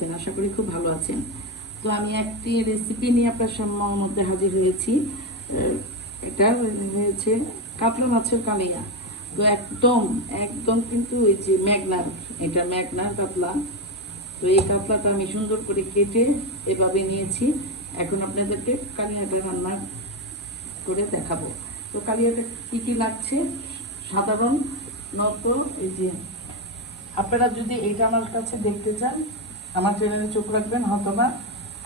আছেন? আশা করি খুব ভালো আছেন। তো আমি একটি রেসিপি নিয়ে আপনার মধ্যে হাজির হয়েছি। এটা হয়েছে কাতলা মাছের কালিয়া। তো একদম একদম কিন্তু ওই যে ম্যাগনার, এটা ম্যাগনার কাতলা। তো এই কাতলাটা আমি সুন্দর করে কেটে এভাবে নিয়েছি। এখন আপনাদেরকে কালিয়াটা রান্না করে দেখাবো। তো কালিয়াটা কী কী লাগছে সাধারণত এই যে, আপনারা যদি এইটা আমার কাছে দেখতে চান আমার চ্যানেলে চোখ রাখবেন, অথবা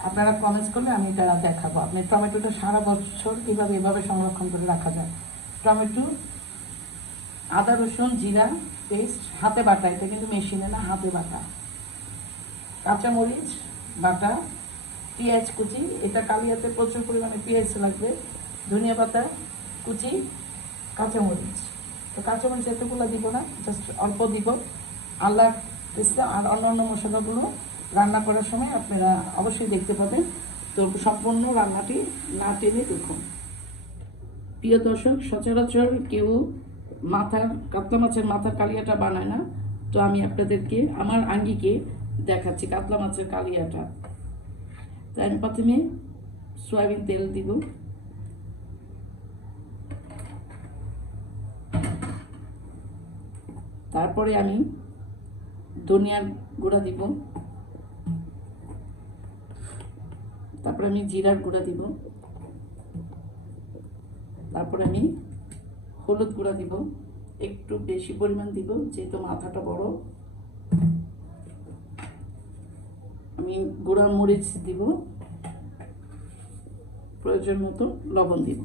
আপনারা কমেন্টস করলে আমি এটা দেখাবো। আপনি টমেটোটা সারা বছর কীভাবে এভাবে সংরক্ষণ করে রাখা যায়। টমেটো, আদা রসুন জিরা পেস্ট হাতে বাটা, এটা কিন্তু মেশিনে না, হাতে বাটা, কাঁচামরিচ বাটা, পেঁয়াজ কুচি, এটা কালিয়াতে প্রচুর পরিমাণে পেঁয়াজ লাগবে, ধনিয়া পাতা কুচি, কাঁচামরিচ। তো কাঁচামরিচ এতগুলো দিব না, জাস্ট অল্প দিব। আল্লাহ ইসলাম আর অন্যান্য মশলাগুলো রান্না করার সময় আপনারা অবশ্যই দেখতে পাবেন। তো সম্পূর্ণ রান্নাটি না টেনে দেখুন। প্রিয় দর্শক, সচরাচর কেউ কাতলা মাছের মাথার কালিয়াটা বানায় না। তো আমি আপনাদেরকে আমার আঙ্গিকে দেখাচ্ছি কাতলা মাছের কালিয়াটা। তাই আমি প্রথমে সয়াবিন তেল দিব, তারপরে আমি ধনিয়ার গুঁড়া দিব, তারপরে আমি জিরার গুঁড়া দিব, তারপরে আমি হলুদ গুঁড়া দিব, একটু বেশি পরিমাণ দিব যেহেতু মাথাটা বড়। আমি গুঁড়া মরিচ দিব, প্রয়োজন মতো লবণ দিব।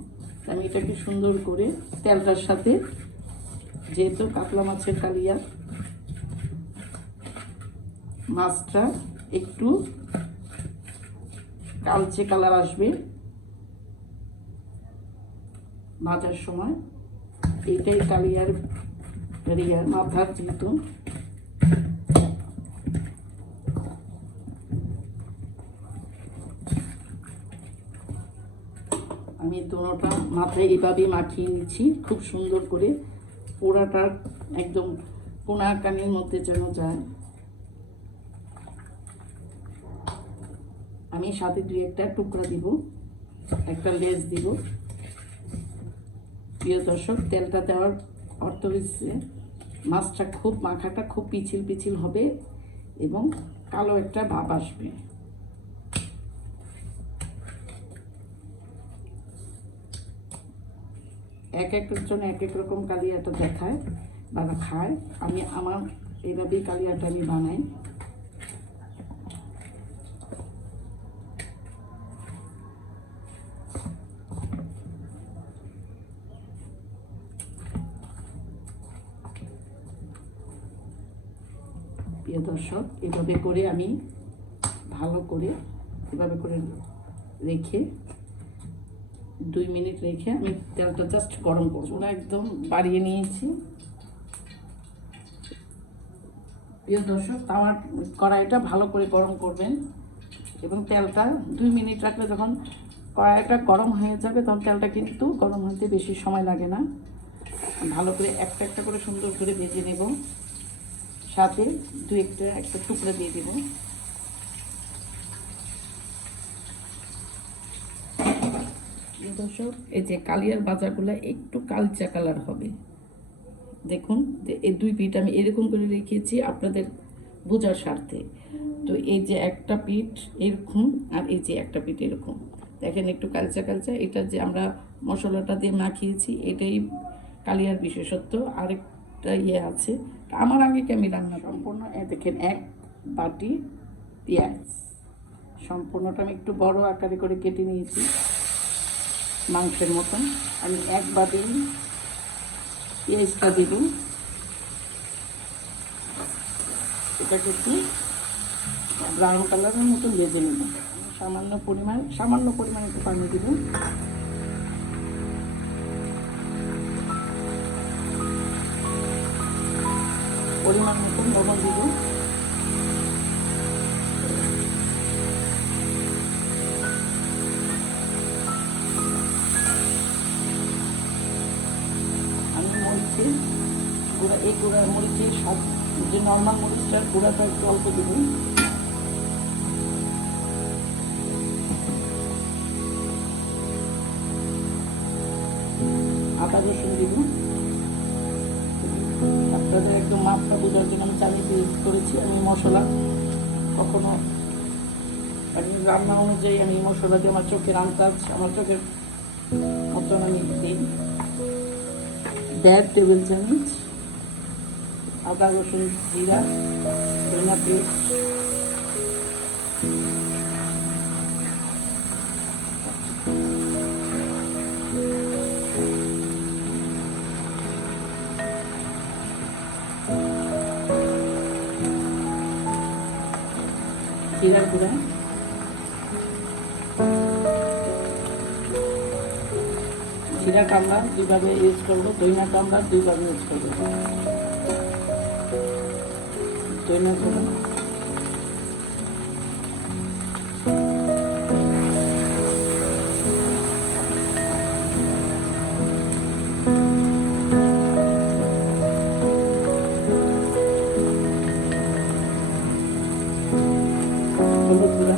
আমি এটাকে সুন্দর করে তেলটার সাথে, যেহেতু কাতলা মাছের কালিয়া, মাছটা একটু কালচে কালার আসবে ভাজার সময়। এইটাই কালিয়ার মাথার, যেহেতু আমি দোনোটা মাথায় এভাবেই মাখিয়ে নিচ্ছি খুব সুন্দর করে, পোড়াটা একদম কোনা কানির মধ্যে যেন যায়। আমি সাথে দুই একটা টুকরা দিব, একটা লেজ দিব। প্রিয় দর্শক, তেলটা দেওয়ার অর্থ হচ্ছে মাছটা খুব মাখাটা খুব পিছিল পিছিল হবে এবং কালো একটা ভাব আসবে। এক একজন এক এক রকম কালিয়াটা দেখায় বা খায়। আমি আমার এইভাবেই কালিয়াটা আমি বানাই। প্রিয় দর্শক, এভাবে করে আমি ভালো করে এভাবে করে রেখে 2 মিনিট রেখে আমি তেলটা জাস্ট গরম করবো না, একদম বাড়িয়ে নিয়েছি। প্রিয় দর্শক, আমার কড়াইটা ভালো করে গরম করবেন এবং তেলটা 2 মিনিট রাখলে যখন কড়াইটা গরম হয়ে যাবে তখন তেলটা কিন্তু গরম হতে বেশি সময় লাগে না। ভালো করে একটা একটা করে সুন্দর করে ভেজে নেব, সাথে একটা টুকরা দিয়ে দেব। দর্শক, এই যে কালিয়ার বাজারগুলো একটু কালচা কালার হবে, দেখুন এই 2 পিঠ আমি এরকম করে রেখেছি আপনাদের বোঝার স্বার্থে। তো এই যে একটা পিঠ এরকম আর এই যে একটা পিঠ এরকম, দেখেন একটু কালচা কালচা। এটা যে আমরা মশলাটা দিয়ে মাখিয়েছি এটাই কালিয়ার বিশেষত্ব। আরেকটা আছে, আমার আগে আমি রান্না সম্পূর্ণ দেখেন 1 বাটি পেঁয়াজ, সম্পূর্ণটা আমি একটু বড় আকারে করে কেটে নিয়েছি মাংসের মতন। আমি 1 বাটি পেঁয়াজটা দিব, এটাকে একটু ব্রাউন কালারের মতন ভেজে নেব। সামান্য পরিমাণ একটু পানি দিব, পরিমাণ মতন লবণ দিব, আমি মরিচের গুঁড়া, এই গুঁড়া মরিচের সব যে নর্মাল মরিচটার গুঁড়াটা একটু অল্প দেব, আদা রসুন দিব। আপনাদের একদম মাপটা বোঝার জন্য আমি চালিয়ে করেছি। আমি মশলা কখনো মানে রান্না অনুযায়ী আমি মশলা দিয়ে আমার চোখের আন্দাজ, আমার চোখের মতন আমি দিই। 1.5 টেবিল চামচ আদা রসুন জিরা ধনিয়া পেস্ট, জিরার গুঁড়া, জিরা কামড়া দুইভাবে ইউজ করবো, ধনিয়া কামড়া দুইভাবে ইউজ করবো। ধনিয়া গুঁড়া, হলুদ গুঁড়া,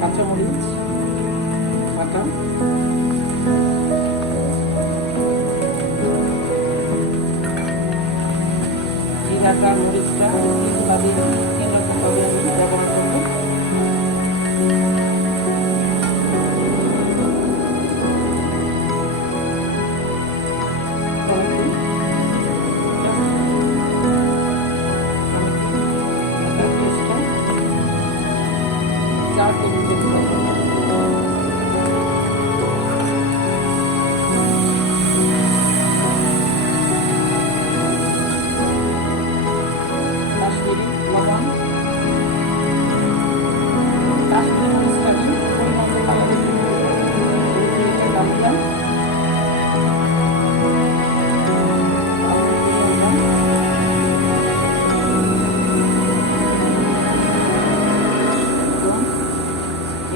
কাঁচামরিচ বাটা, জিরাটা মরিচটা তিনভাবে 3 রকমভাবে আমি ব্যবহার করবো।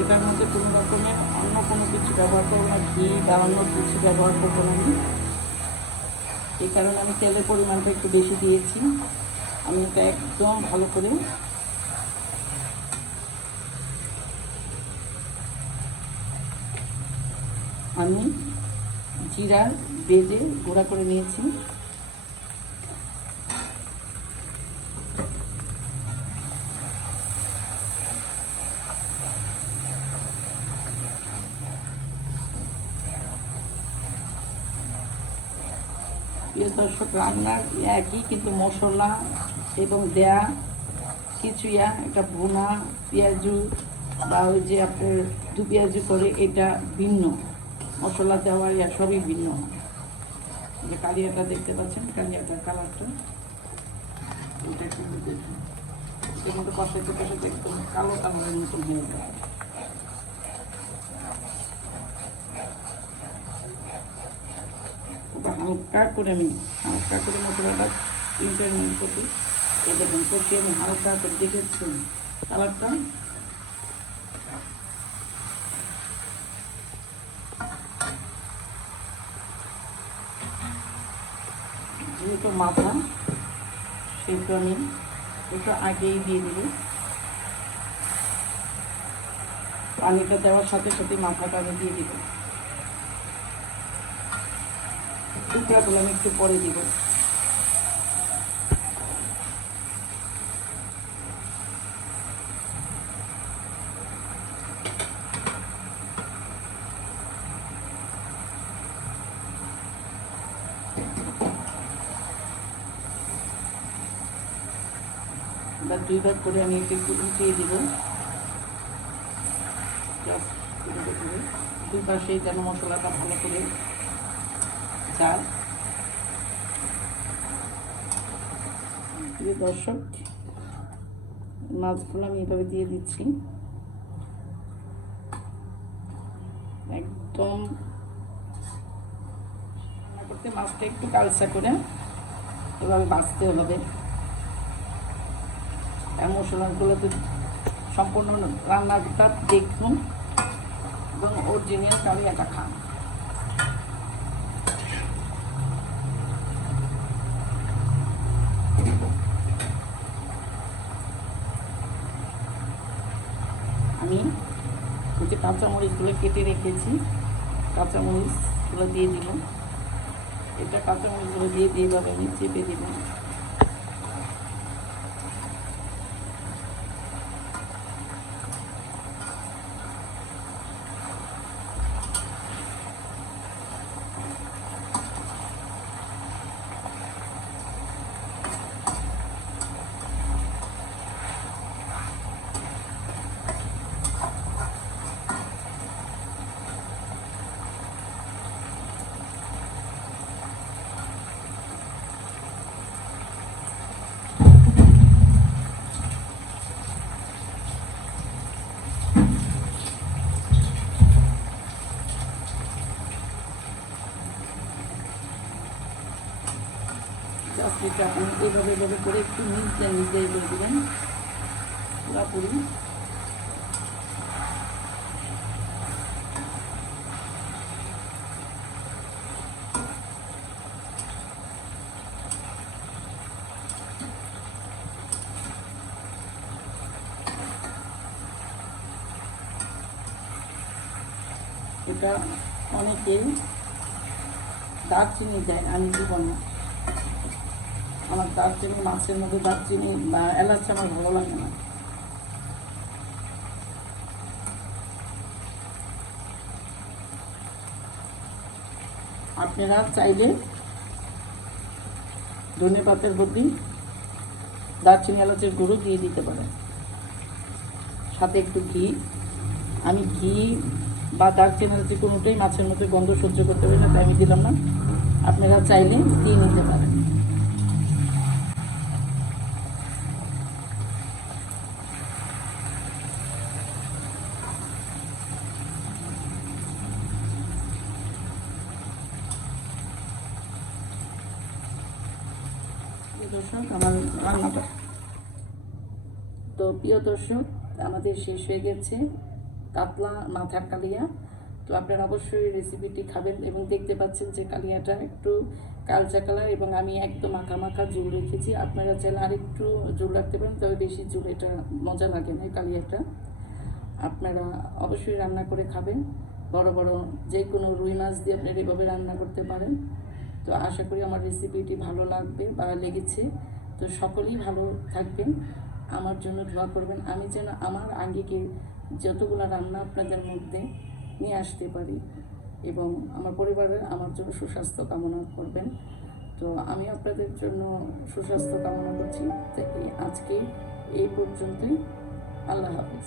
এটার মধ্যে কোনো রকমের অন্য কোনো কিছু ব্যবহার করবো না, ঘি বা অন্য কিছু ব্যবহার করবো না আমি। এই কারণে আমি তেলের পরিমাণটা একটু বেশি দিয়েছি। আমি এটা একদম ভালো করে আমি জিরা ভেজে গুঁড়া করে নিয়েছি। প্রিয় দর্শক, রান্নার একই, কিন্তু মশলা এবং দেয়া কিছু একটা ভুনা পেঁয়াজু বা ওই যে আপনার দু পেঁয়াজু করে এটা ভিন্ন, মশলা দেওয়া সবই ভিন্ন। যে কালিয়াটা দেখতে পাচ্ছেন, কালিয়াটার কালারটা এটা কিন্তু দেখুন, এর মধ্যে কষাইতে কষাইতে একদম কালো কালারের মতন হয়ে যায়। হালকা করে মশলাটা ইন্টারমিট করতে এই দেখুন কষিয়ে আমি হালকা করে দেখেছি কালারটা। যেহেতু মাথা সেহেতু আমি একটু আগেই দিয়ে দেব। পানিটা দেওয়ার সাথে সাথে মাথাটা আমি দিয়ে দিব। টুকরাগুলো আমি একটু পরে দিব। এবার 2 ভাগ করে আমি একটু উঠিয়ে দিব। দুই পাশে যেন মশলাটা ভালো করে যায়। প্রিয় দর্শক, মাছগুলো আমি এভাবে দিয়ে দিচ্ছি। একদম রান্না করতে মাছটা একটু কালচা করে এভাবে ভাজতে হবে। মশলাগুলো তো সম্পূর্ণ রান্নাটা দেখুন এবং অরিজিনাল কালিয়াটা খান। আমি এই যে কাঁচামরিচগুলো কেটে রেখেছি, কাঁচামরিচগুলো দিয়ে দিব। এটা কাঁচামরিচগুলো দিয়ে এইভাবে আমি চেপে দিব। জাস্ট এটা আপনি এইভাবে করে একটু নিচ দিয়ে করে দেবেন পুরোপুরি। এটা অনেকে দারচিনি দেয়, আমি দিব না। আমার দারচিনি, মাছের মধ্যে দারচিনি বা এলাচ আমার ভালো লাগে না। আপনারা চাইলে ধনে পাতার বদলে দারচিনি এলাচের গুঁড়ো দিয়ে দিতে পারেন, সাথে একটু ঘি। আমি ঘি বা দারচিনি এলাচি কোনোটাই মাছের মধ্যে গন্ধ সহ্য করতে পারি না, তাই আমি দিলাম না। আপনারা চাইলে দিয়ে নিতে পারেন। দর্শক, আমার রান্নাটা তো প্রিয় দর্শক, আমাদের শেষ হয়ে গেছে কাতলা মাথার কালিয়া। তো আপনারা অবশ্যই রেসিপিটি খাবেন। এবং দেখতে পাচ্ছেন যে কালিয়াটা একটু কালচা কালার, এবং আমি একদম মাখা মাখা ঝোল রেখেছি। আপনারা চাইলে আরেকটু ঝোল রাখতে পারেন, তবে বেশি ঝোল এটা মজা লাগে না। এই কালিয়াটা আপনারা অবশ্যই রান্না করে খাবেন। বড় বড় যে কোনো রুই মাছ দিয়ে আপনারা এভাবে রান্না করতে পারেন। তো আশা করি আমার রেসিপিটি ভালো লাগবে বা লেগেছে। তো সকলেই ভালো থাকবেন, আমার জন্য দোয়া করবেন, আমি যেন আমার আঙ্গিকে যতগুলো রান্না আপনাদের মধ্যে নিয়ে আসতে পারি, এবং আমার পরিবারের আমার জন্য সুস্বাস্থ্য কামনা করবেন। তো আমি আপনাদের জন্য সুস্বাস্থ্য কামনা করছি। আজকে এই পর্যন্তই। আল্লাহ হাফেজ।